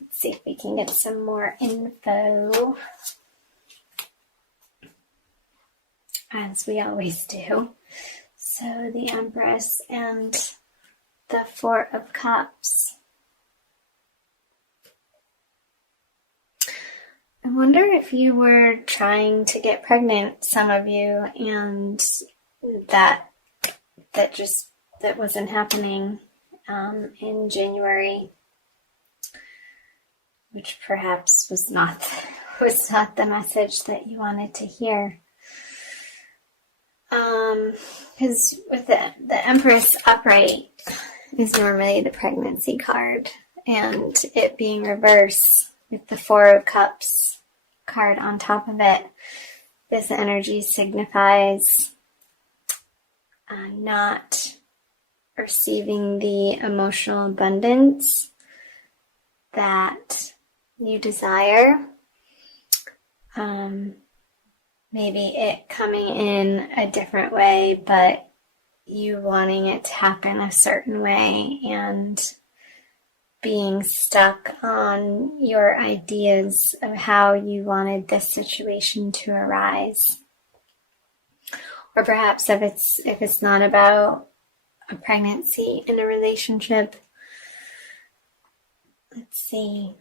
Let's see if we can get some more info, as we always do. So the Empress and the Four of Cups. I wonder if you were trying to get pregnant, some of you, and that wasn't happening in January, which perhaps was not the message that you wanted to hear. Because with the Empress upright is normally the pregnancy card, and it being reverse with the Four of Cups card on top of it, this energy signifies not receiving the emotional abundance that you desire. Maybe it coming in a different way, but you wanting it to happen a certain way and being stuck on your ideas of how you wanted this situation to arise. Or perhaps if it's not about a pregnancy in a relationship. Let's see.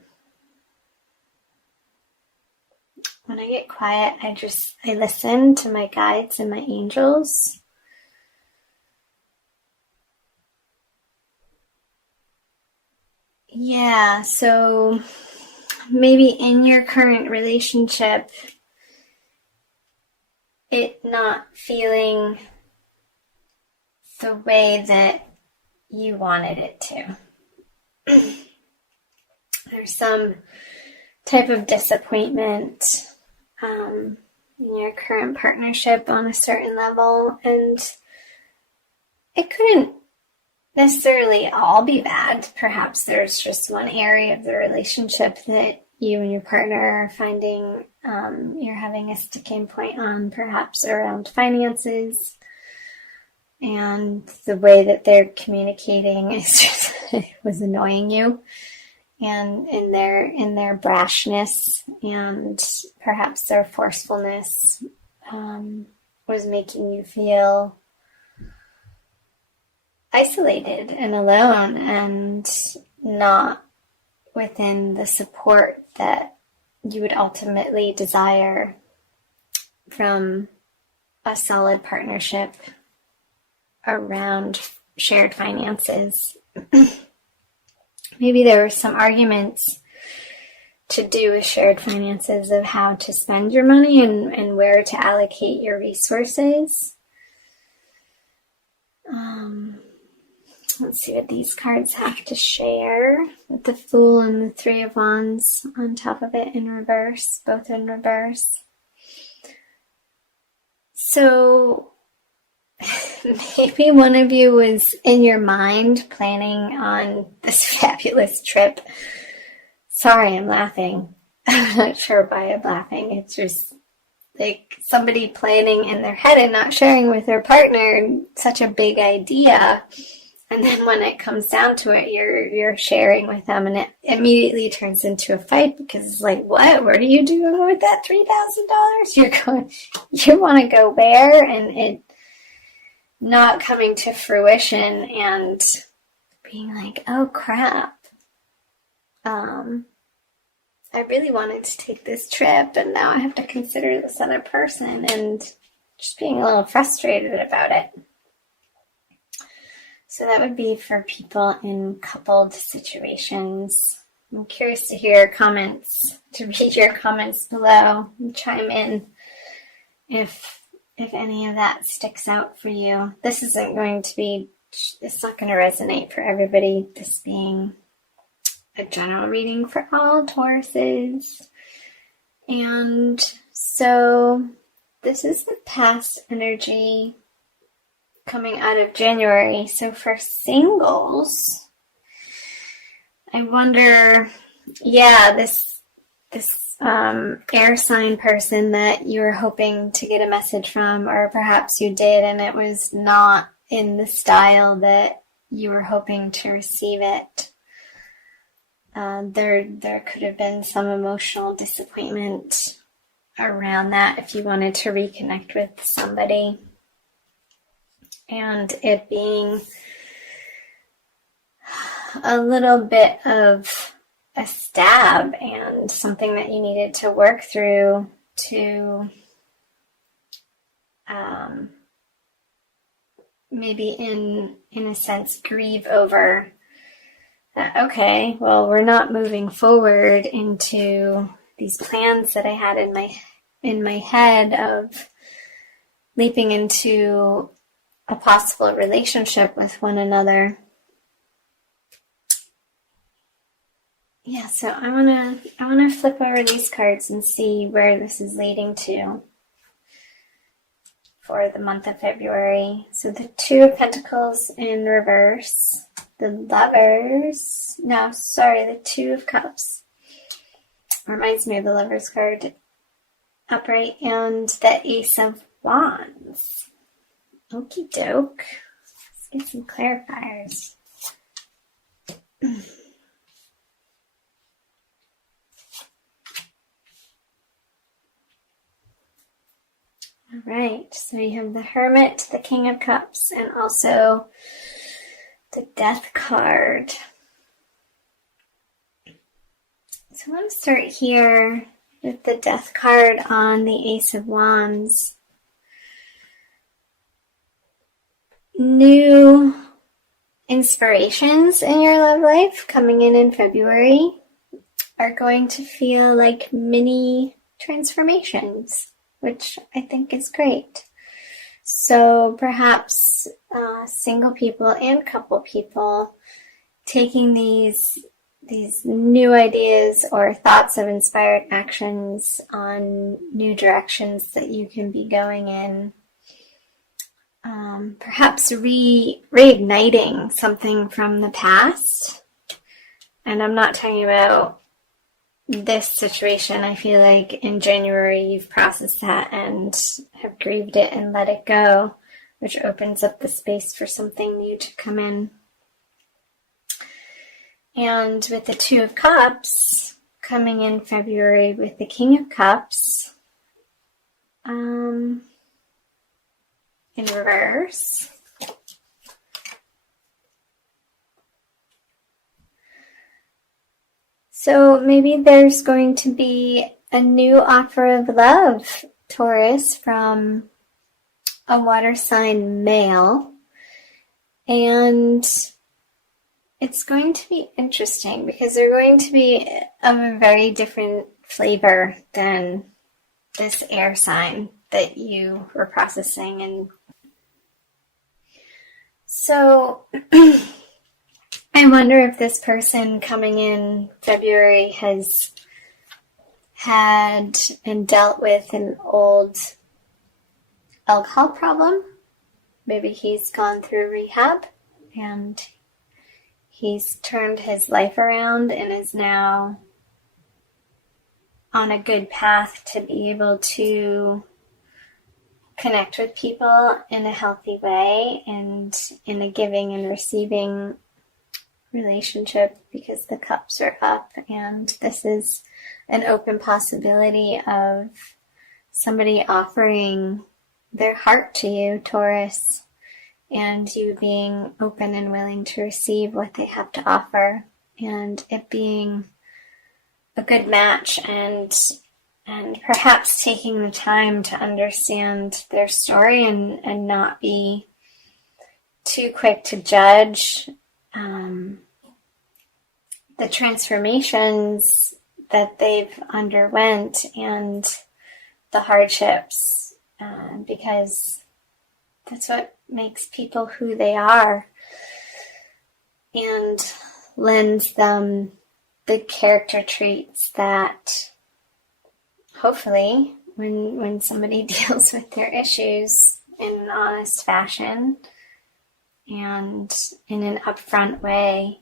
When I get quiet, I listen to my guides and my angels. Yeah, so maybe in your current relationship, it not feeling the way that you wanted it to. There's some type of disappointment in your current partnership on a certain level, and it couldn't necessarily all be bad. Perhaps there's just one area of the relationship that you and your partner are finding you're having a sticking point on, perhaps around finances, and the way that they're communicating is just was annoying you, and in their brashness and perhaps their forcefulness was making you feel isolated and alone and not within the support that you would ultimately desire from a solid partnership around shared finances. Maybe there were some arguments to do with shared finances of how to spend your money and where to allocate your resources. Let's see what these cards have to share with the Fool and the Three of Wands on top of it in reverse, both in reverse. So maybe one of you was in your mind planning on this fabulous trip. Sorry, I'm laughing. I'm not sure why I'm laughing. It's just like somebody planning in their head and not sharing with their partner such a big idea. And then when it comes down to it, you're sharing with them, and it immediately turns into a fight because it's like, what are you doing with that $3,000? You want to go where? And it not coming to fruition and being like, oh crap. I really wanted to take this trip, and now I have to consider this other person, and just being a little frustrated about it. So that would be for people in coupled situations. I'm curious to hear comments, to read your comments below and chime in if any of that sticks out for you. This isn't going to be, it's not going to resonate for everybody, this being a general reading for all Tauruses. And so this is the past energy coming out of January. So for singles, I wonder, this air sign person that you were hoping to get a message from, or perhaps you did and it was not in the style that you were hoping to receive it. There could have been some emotional disappointment around that if you wanted to reconnect with somebody. And it being a little bit of a stab and something that you needed to work through to maybe in a sense grieve over that. Okay, well, we're not moving forward into these plans that I had in my head of leaping into a possible relationship with one another. Yeah, so I wanna flip over these cards and see where this is leading to for the month of February. So the Two of Pentacles in reverse, the Two of Cups. Reminds me of the Lovers card upright, and the Ace of Wands. Okie doke. Let's get some clarifiers. All right, so you have the Hermit, the King of Cups, and also the Death card. So I want to start here with the Death card on the Ace of Wands. New inspirations in your love life coming in February are going to feel like mini transformations, which I think is great. So perhaps single people and couple people taking these new ideas or thoughts of inspired actions on new directions that you can be going in. Perhaps reigniting something from the past. And I'm not talking about this situation. I feel like in January you've processed that and have grieved it and let it go, which opens up the space for something new to come in. And with the Two of Cups coming in February with the King of Cups in reverse. So maybe there's going to be a new offer of love, Taurus, from a water sign male. And it's going to be interesting because they're going to be of a very different flavor than this air sign that you were processing. And so I wonder if this person coming in February has had and dealt with an old alcohol problem. Maybe he's gone through rehab and he's turned his life around and is now on a good path to be able to connect with people in a healthy way and in a giving and receiving relationship, because the cups are up and this is an open possibility of somebody offering their heart to you, Taurus, and you being open and willing to receive what they have to offer, and it being a good match, and perhaps taking the time to understand their story and not be too quick to judge the transformations that they've underwent and the hardships, because that's what makes people who they are and lends them the character traits that hopefully when somebody deals with their issues in an honest fashion and in an upfront way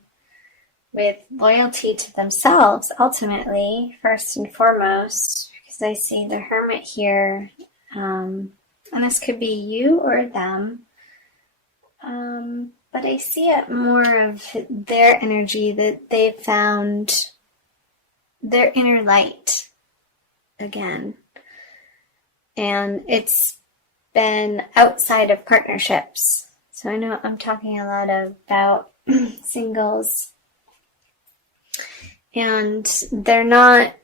with loyalty to themselves, ultimately, first and foremost, because I see the Hermit here, and this could be you or them, but I see it more of their energy that they've found their inner light again. And it's been outside of partnerships. So I know I'm talking a lot about singles. And they're not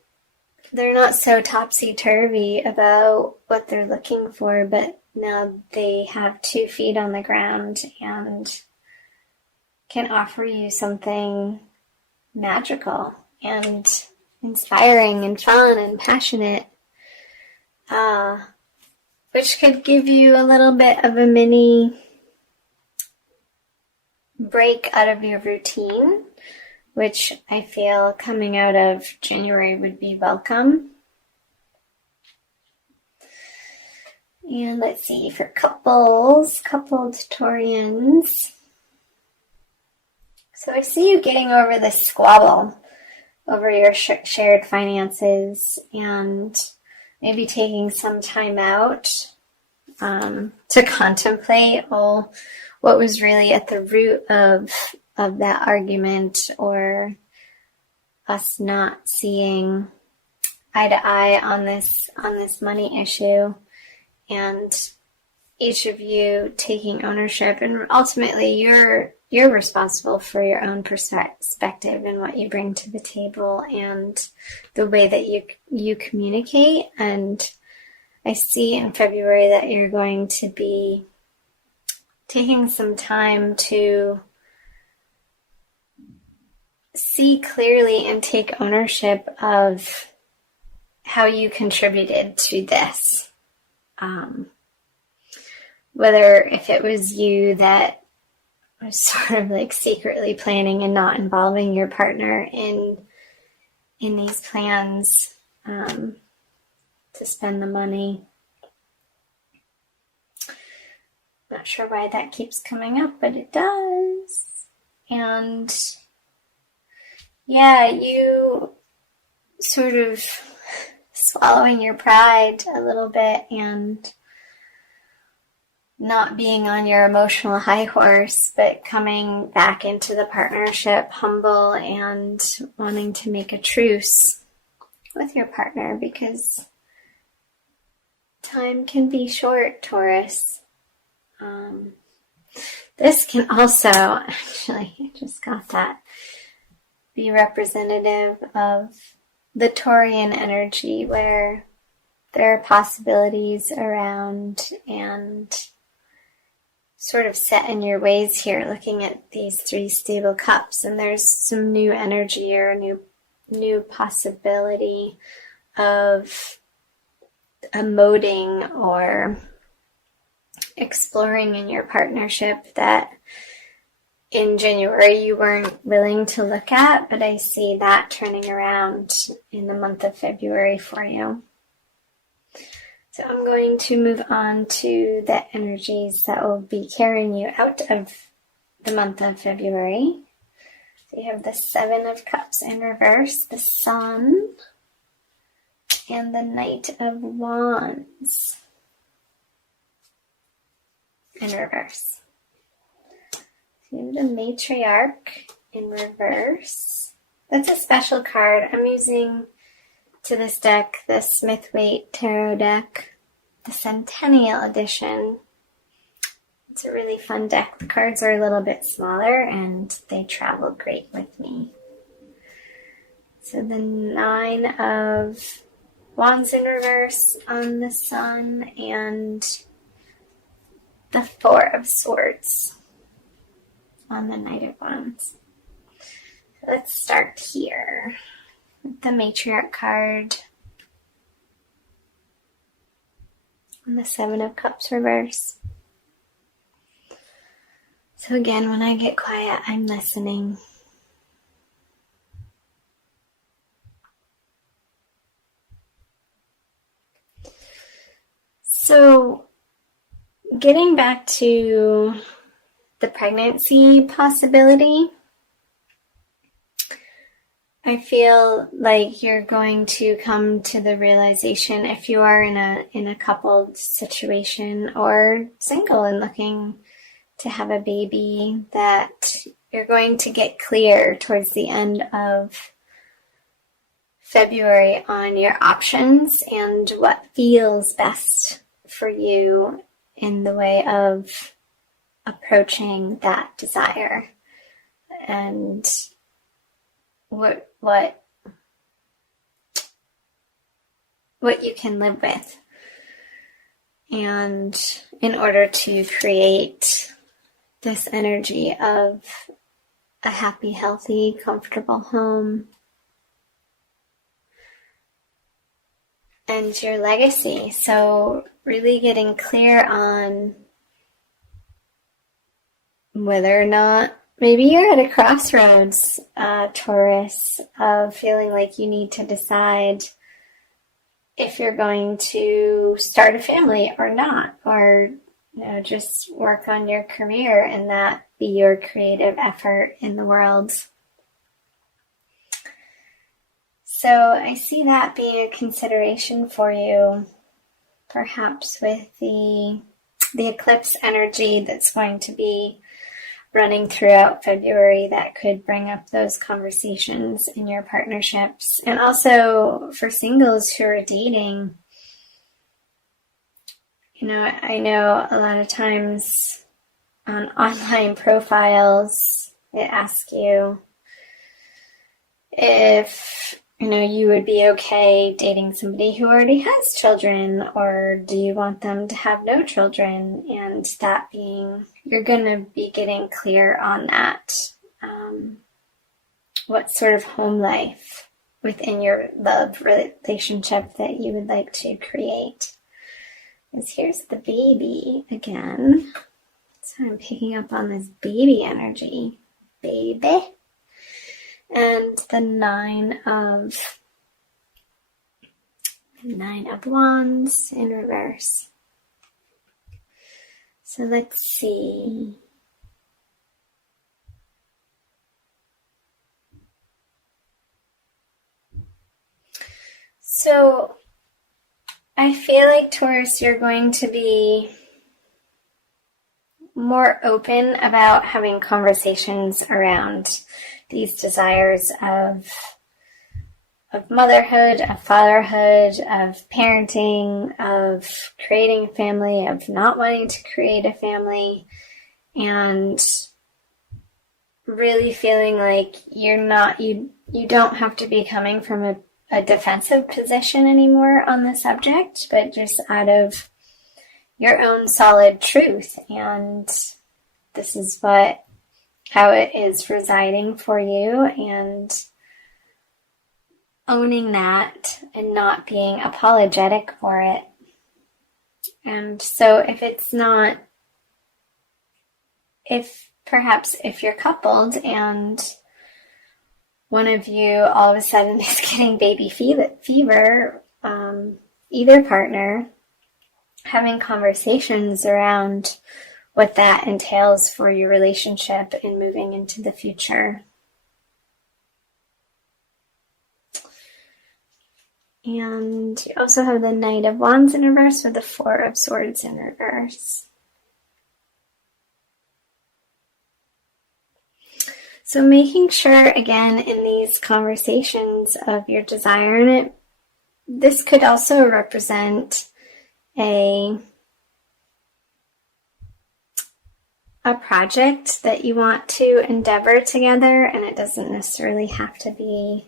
so topsy-turvy about what they're looking for, but now they have 2 feet on the ground and can offer you something magical and inspiring and fun and passionate, which could give you a little bit of a mini break out of your routine, which I feel coming out of January would be welcome. And let's see, for coupled Taurians. So I see you getting over this squabble over your shared finances and maybe taking some time out to contemplate what was really at the root of that argument, or us not seeing eye to eye on this money issue, and each of you taking ownership. And ultimately you're responsible for your own perspective and what you bring to the table and the way that you communicate. And I see in February that you're going to be taking some time to see clearly and take ownership of how you contributed to this. Whether if it was you that was sort of like secretly planning and not involving your partner in these plans to spend the money. Not sure why that keeps coming up, but it does. And yeah, you sort of swallowing your pride a little bit and not being on your emotional high horse, but coming back into the partnership humble and wanting to make a truce with your partner, because time can be short, Taurus. This can also, actually, I just got that, be representative of the Taurian energy, where there are possibilities around and sort of set in your ways here, looking at these 3 stable cups, and there's some new energy or a new possibility of emoting or exploring in your partnership that in January you weren't willing to look at, but I see that turning around in the month of February for you. So I'm going to move on to the energies that will be carrying you out of the month of February. So you have the 7 of Cups in reverse, the Sun, and the Knight of Wands in reverse. So you have the Matriarch in reverse. That's a special card. I'm using to this deck the Smith-Waite Tarot deck, the Centennial Edition. It's a really fun deck. The cards are a little bit smaller and they travel great with me. So the 9 of Wands in reverse on the Sun and the 4 of Swords on the Knight of Wands. So let's start here with the Matriarch card and the 7 of Cups reverse. So again, when I get quiet, I'm listening. So getting back to the pregnancy possibility, I feel like you're going to come to the realization, if you are in a coupled situation or single and looking to have a baby, that you're going to get clear towards the end of February on your options and what feels best for you in the way of approaching that desire, and what you can live with. And in order to create this energy of a happy, healthy, comfortable home and your legacy. So really getting clear on whether or not maybe you're at a crossroads, Taurus, of feeling like you need to decide if you're going to start a family or not, or just work on your career and that be your creative effort in the world. So I see that being a consideration for you, perhaps with the eclipse energy that's going to be running throughout February. That could bring up those conversations in your partnerships. And also for singles who are dating, I know a lot of times on online profiles, it asks you if you would be okay dating somebody who already has children, or do you want them to have no children? And that being, you're going to be getting clear on that. What sort of home life within your love relationship that you would like to create. Because here's the baby again. So I'm picking up on this baby energy. Baby. And the Nine of Wands in reverse. So let's see. So I feel like, Taurus, you're going to be more open about having conversations around these desires of motherhood, of fatherhood, of parenting, of creating a family, of not wanting to create a family, and really feeling like you don't have to be coming from a defensive position anymore on the subject, but just out of your own solid truth. And this is how it is residing for you, and owning that and not being apologetic for it. And so if you're coupled and one of you all of a sudden is getting baby fever, either partner, having conversations around what that entails for your relationship and moving into the future. And you also have the Knight of Wands in reverse with the Four of Swords in reverse. So making sure, again, in these conversations of your desire, and this could also represent a project that you want to endeavor together, and it doesn't necessarily have to be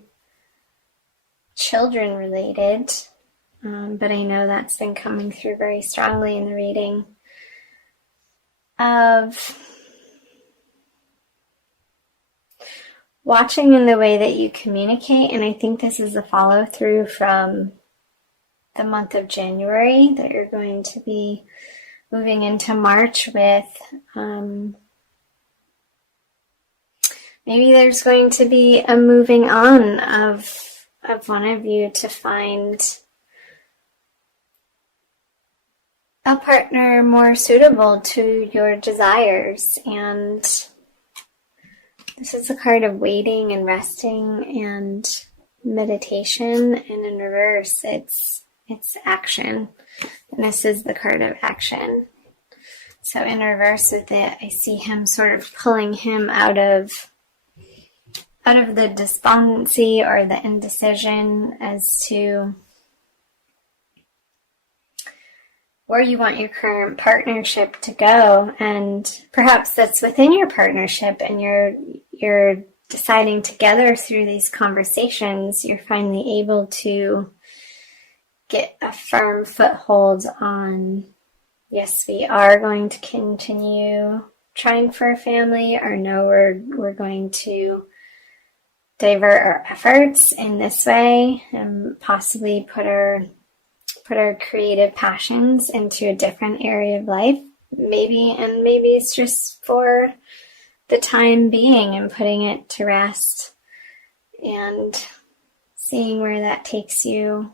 children related, but I know that's been coming through very strongly in the reading, of watching in the way that you communicate. And I think this is a follow through from the month of January that you're going to be moving into March with. Maybe there's going to be a moving on of one of you to find a partner more suitable to your desires. And this is a card of waiting and resting and meditation, and in reverse it's action, and this is the card of action. So in reverse with it, I see him sort of pulling him out of out of the despondency or the indecision as to where you want your current partnership to go. And perhaps that's within your partnership, and you're deciding together through these conversations, you're finally able to get a firm foothold on, yes, we are going to continue trying for a family, or no, we're going to divert our efforts in this way and possibly put our creative passions into a different area of life. Maybe it's just for the time being and putting it to rest and seeing where that takes you